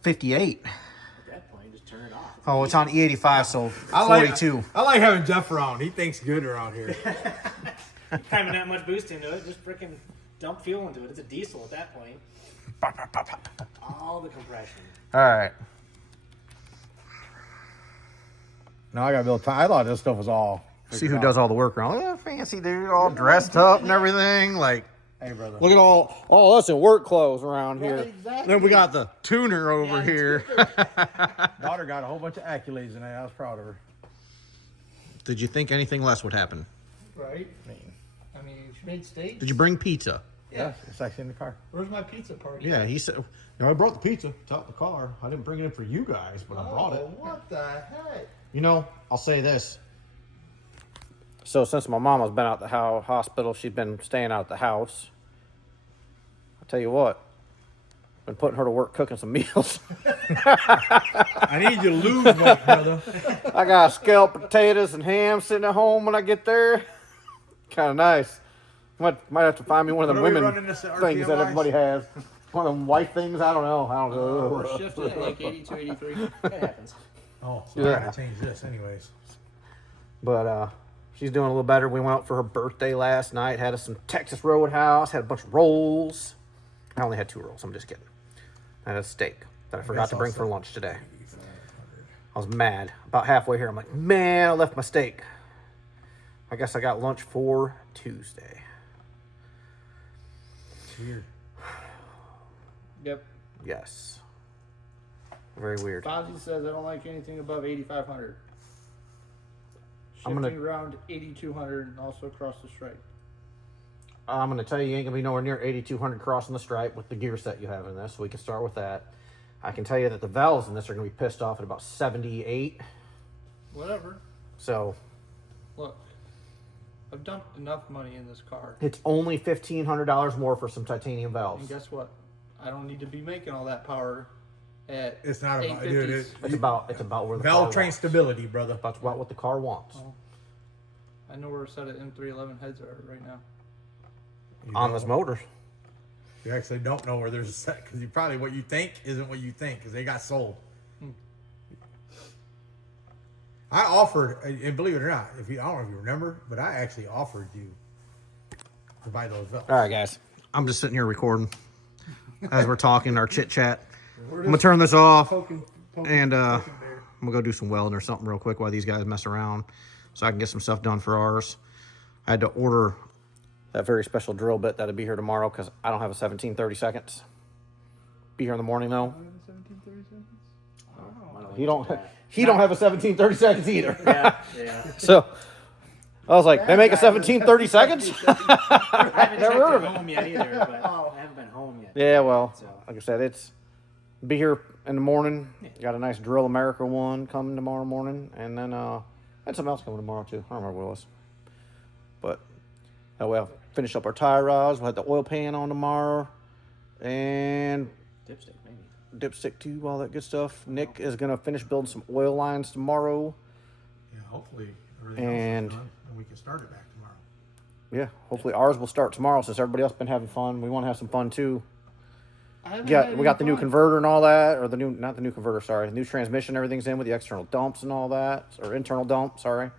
58. At that point, just turn it off. Oh, it's on E85, so 42. I like having Jeff around. He thinks good around here. Timing that much boost into it, just freaking dump fuel into it. It's a diesel at that point. All the compression. All right. No, I got to build time. I thought this stuff was all. See who does all the work around. Yeah, fancy dude, all dressed up and everything. Like, Hey, brother. look at all us in work clothes around here. exactly. Then we got the tuner over here. Daughter got a whole bunch of accolades tonight. I was proud of her. Did you think anything less would happen? Right. I mean, she made steak. Did you bring pizza? Yeah, it's actually in the car. Where's my pizza party? Yeah, he said. I brought the pizza. It's out in the car. I didn't bring it in for you guys, but I brought it. What the heck? You know, I'll say this. So since my mama's been out the hospital, she's been staying out the house. I'll tell you what, been putting her to work cooking some meals. I need you to lose weight, brother. I got scalloped potatoes and ham sitting at home when I get there. Kind of nice. Might have to find me one of them What are we women running this at things that RPM everybody has. One of them wife things. I don't know. We're shifting at like 82, 83. It happens. Oh, so Yeah. I gotta change this anyways. But she's doing a little better. We went out for her birthday last night. Had us some Texas Roadhouse. Had a bunch of rolls. I only had 2 rolls. I'm just kidding. I had a steak that I forgot to bring for lunch today. I was mad. About halfway here, I'm like, man, I left my steak. I guess I got lunch for Tuesday. Weird. Yep. Yes. Very weird. Fonzie says I don't like anything above 8,500. I'm Shifting gonna- around 8,200 and also across the stripe. I'm going to tell you, you ain't going to be nowhere near 8,200 crossing the stripe with the gear set you have in this, so we can start with that. I can tell you that the valves in this are going to be pissed off at about 78. Whatever. So Look, I've dumped enough money in this car. it's only $1,500 more for some titanium valves. And guess what? I don't need to be making all that power at It's not about, 850s. dude. It's about where the Valve car train wants. stability, brother. That's about what the car wants. I know where a set of M311 heads are right now. You On don't- this motor. You actually don't know where there's a set because you probably what you think isn't what you think because they got sold. I offered, and believe it or not, I don't know if you remember, but I actually offered you to buy those valves. All right, guys. I'm just sitting here recording as we're talking, our chit chat. I'm going to turn this off and I'm going to go do some welding or something real quick while these guys mess around so I can get some stuff done for ours. I had to order that very special drill bit that'll be here tomorrow because I don't have a 1730 seconds. Be here in the morning though. 1730 seconds? He don't have a 1730 seconds either. Yeah. So I was like, they make a 1730 seconds? I haven't Never checked heard it of it. home yet either, but I haven't been home yet. Yeah, well, So. like I said, it's be here in the morning. Got a nice Drill America one coming tomorrow morning, and then I had something else coming tomorrow too. I don't remember what it was, but that way I'll finish up our tie rods. We'll have the oil pan on tomorrow, and Dipstick, maybe. dipstick tube, all that good stuff. Nick is gonna finish building some oil lines tomorrow. Yeah, hopefully everything And- else is done and we can start it back tomorrow. Yeah, hopefully ours will start tomorrow since everybody else been having fun. We want to have some fun too. I haven't Yeah, had we got the any new fun. converter and all that, or not the new converter, sorry. The new transmission, everything's in with the external dumps and all that, or internal dump, sorry.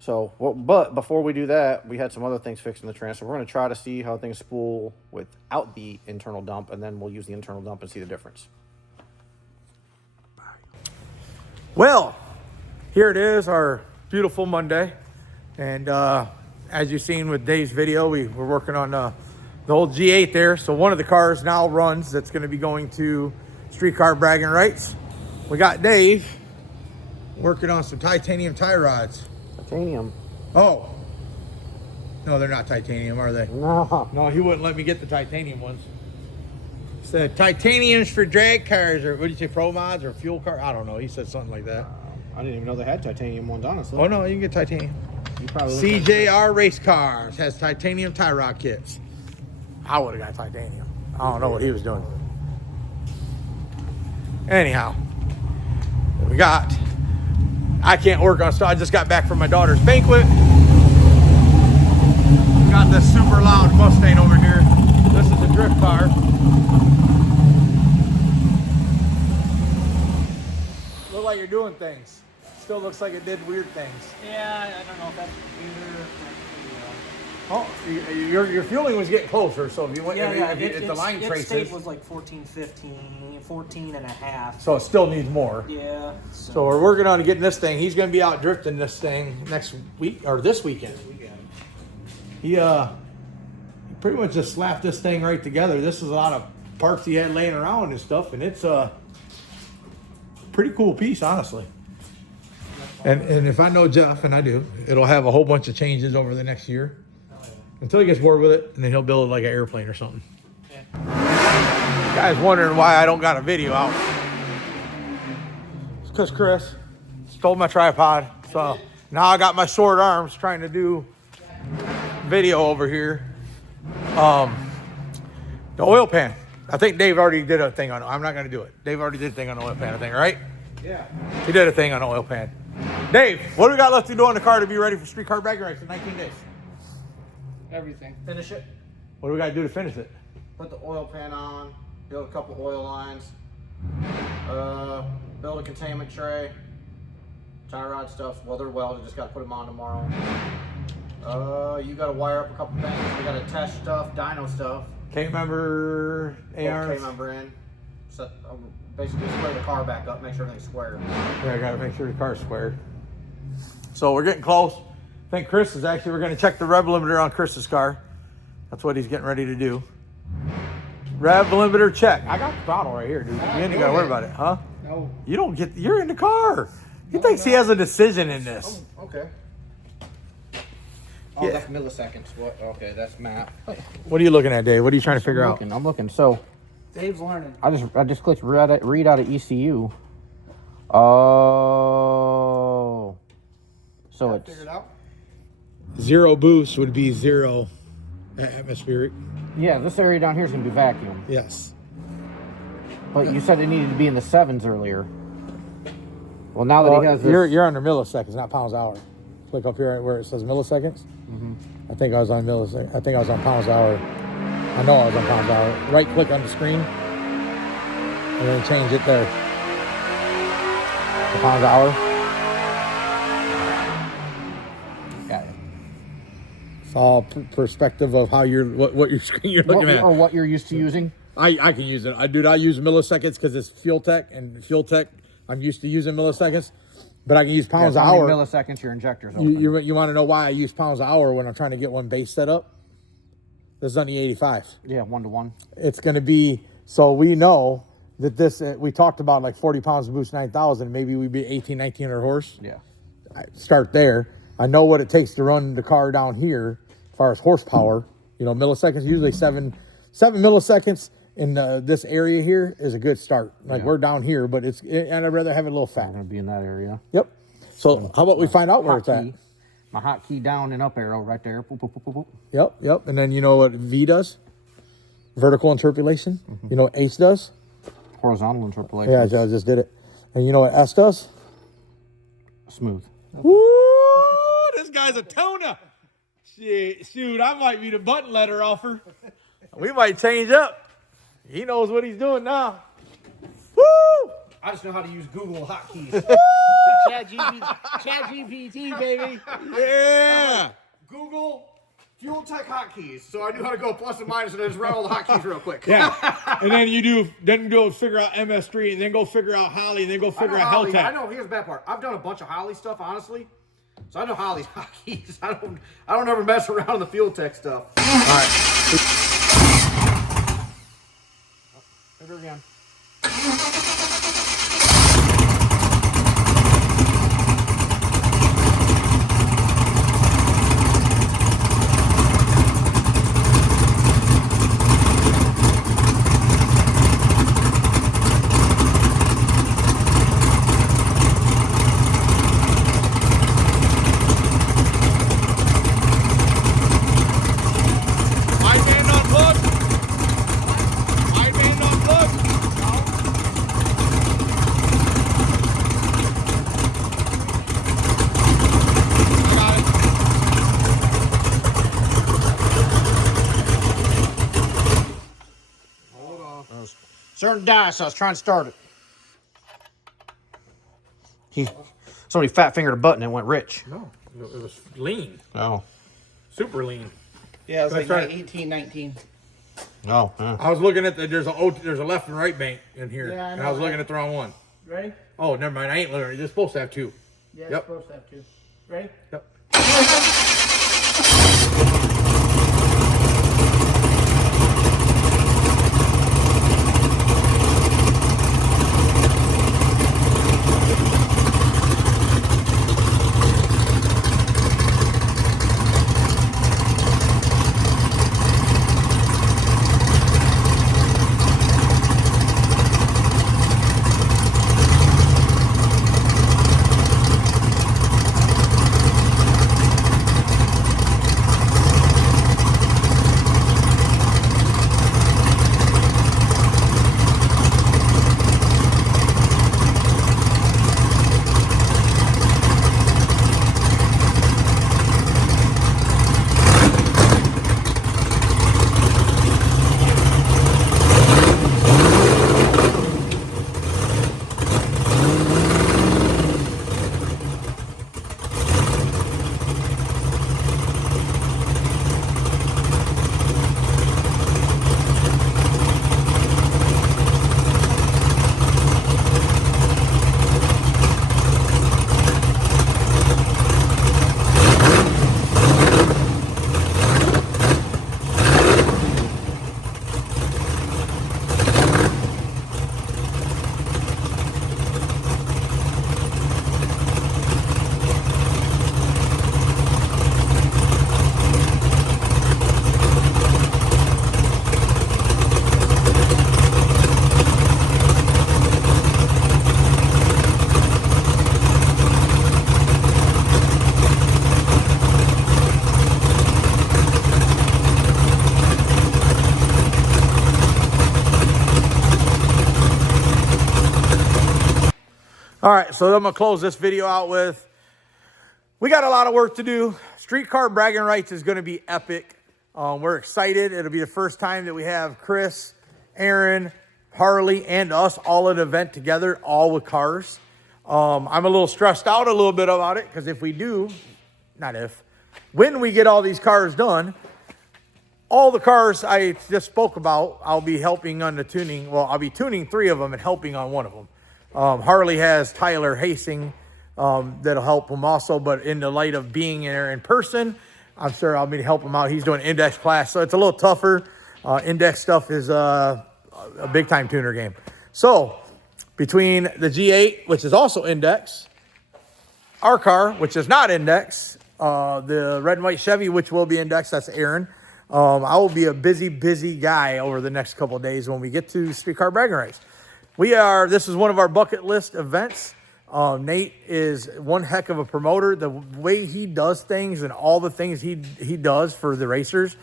So, but before we do that, we had some other things fixed in the trans. So we're going to try to see how things spool without the internal dump, and then we'll use the internal dump and see the difference. Well, here it is, our beautiful Monday. And as you've seen with Dave's video, we're working on the old G8 there. So one of the cars now runs that's going to be going to streetcar bragging rights. We got Dave working on some titanium tie rods. Titanium. Oh. No, they're not titanium, are they? No. No, he wouldn't let me get the titanium ones. Said titaniums for drag cars, or what did you say, pro mods or fuel car? I don't know. He said something like that. I didn't even know they had titanium ones, honestly. Oh no, you can get titanium. You probably CJR Race Cars has titanium tie rod kits. I would have got titanium. I don't know what he was doing. Anyhow, I can't work on stuff. I just got back from my daughter's banquet. Got this super loud Mustang over here. This is a drift car. Look like you're doing things. Still looks like it did weird things. Yeah, I don't know if that's either. Oh, your fueling was getting closer, so if you went, if the line its traces, state was like 14, 15, 14 and a half. so it still needs more. Yeah. So we're working on getting this thing. He's going to be out drifting this thing next week or this weekend. He pretty much just slapped this thing right together. This is a lot of parts he had laying around and stuff, and it's a pretty cool piece, honestly. And if I know Jeff, and I do, it'll have a whole bunch of changes over the next year. Until he gets bored with it, and then he'll build it like an airplane or something. Yeah. Guys wondering why I don't got a video out. It's because Chris stole my tripod. So now I got my short arms trying to do video over here. The oil pan. I think Dave already did a thing on it. I'm not going to do it. Dave already did a thing on the oil pan, I think, right? Yeah. He did a thing on the oil pan. Dave, what do we got left to do on the car to be ready for streetcar bragging rights in 19 days? Everything. finish it. What do we got to do to finish it? Put the oil pan on. Build a couple oil lines. Build a containment tray. Tie rod stuff. Well, they're welded. Just got to put them on tomorrow. You got to wire up a couple things. We got to test stuff, dyno stuff. K member, AR. K member in. So, basically square the car back up. Make sure everything's square. Yeah, I got to make sure the car's squared. So we're getting close. I think Chris is actually, we're going to check the rev limiter on Chris's car. That's what he's getting ready to do. Rev limiter check. I got the throttle right here, dude. You ain't got to worry about it, huh? No. You don't get, you're in the car. He thinks he has a decision in this. Oh, okay. Oh, Yeah. that's milliseconds. What? Okay, that's map. What are you looking at, Dave? What are you trying to figure out? I'm looking. So Dave's learning. I just clicked read out of ECU. Oh. So it's Figured out. Zero boost would be zero atmospheric. yeah. This area down here is gonna be vacuum. Yes. But you said it needed to be in the 7s earlier. Well, now that he has this, You're under milliseconds, not pounds hour. Click up here where it says milliseconds. I think I was on milliseconds. I think I was on pounds hour. I know I was on pounds hour. Right click on the screen and then change it there. the pounds hour. Got it. It's all perspective of how you're what your screen you're looking at. Or what you're used to using. I can use it. I use milliseconds because it's fuel tech, and fuel tech I'm used to using milliseconds, but I can use pounds How hour. many milliseconds your injector's open. You want to know why I use pounds hour when I'm trying to get one base set up? This is on the 85. Yeah, 1-to-1. It's going to be, so we know that this, we talked about like 40 pounds to boost 9,000. Maybe we'd be 1900 horse. Yeah. I start there. I know what it takes to run the car down here as far as horsepower. You know, milliseconds, usually seven milliseconds in this area here is a good start. Like we're down here, but and I'd rather have it a little fat. I'm gonna be in that area. Yep. So how about we find out where it's at? Hotkey. My hotkey down and up arrow right there. Boop, boop, boop, boop, boop. Yep. And then you know what V does? Vertical interpolation. You know what H does? Horizontal interpolation. Yeah, I just did it. And you know what S does? Smooth. Woo! This guy's a toner. Shoot, I might be the button letter offer. We might change up. He knows what he's doing now. Woo! I just know how to use Google hotkeys. Chat GPT, baby. Yeah. Google fuel tech hotkeys. So I knew how to go plus and minus and I just run all the hotkeys real quick. Yeah. And then go figure out MS3, and then go figure out Holly, and then go figure out Holly, Helltech. I know. Here's the bad part. I've done a bunch of Holly stuff, honestly. So I know Holly's hotkeys. I don't ever mess around in the fuel tech stuff. All right. Hit her again. Starting to die, so I was trying to start it. Somebody fat fingered a button and it went rich. No, it was lean. Oh. Super lean. Yeah, it was That's like right. 18, 19. Oh. I was looking at there's a left and right bank in here, Yeah, I and know I was that. looking at the wrong one. Ready? Oh, never mind. I ain't looking. You're supposed to have two. Yeah, Yep. it's supposed to have two. Ready? Yep. All right, so I'm gonna close this video out with, we got a lot of work to do. Streetcar bragging rights is gonna be epic. We're excited. It'll be the first time that we have Chris, Aaron, Harley, and us all at an event together, all with cars. I'm a little stressed out a little bit about it, because if we do, when we get all these cars done, all the cars I just spoke about, I'll be helping on the tuning. Well, I'll be tuning 3 of them and helping on 1 of them. Harley has Tyler Hastings that'll help him also, but in the light of being there in person, I'm sure I'll be helping him out. He's doing index class, so it's a little tougher. Index stuff is a big-time tuner game. So between the G8, which is also index, our car, which is not index, the red and white Chevy, which will be indexed, that's Aaron. I will be a busy guy over the next couple of days when we get to Streetcar Bragging Rights. This is one of our bucket list events. Nate is one heck of a promoter. The way he does things and all the things he does for the racers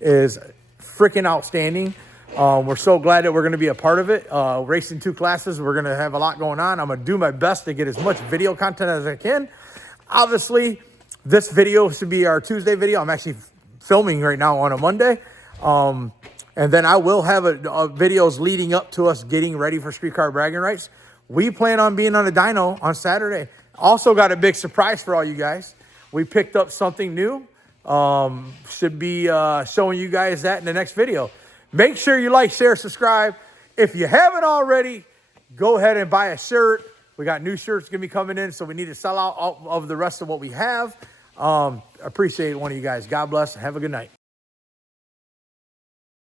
is freaking outstanding. We're so glad that we're going to be a part of it. Racing 2 classes, we're going to have a lot going on. I'm going to do my best to get as much video content as I can. Obviously, this video should be our Tuesday video. I'm actually filming right now on a Monday. And then I will have videos leading up to us getting ready for Streetcar Bragging Rights. We plan on being on a dyno on Saturday. Also got a big surprise for all you guys. We picked up something new. Should be showing you guys that in the next video. Make sure you like, share, subscribe. If you haven't already, go ahead and buy a shirt. We got new shirts going to be coming in, so we need to sell out all of the rest of what we have. Appreciate one of you guys. God bless. Have a good night.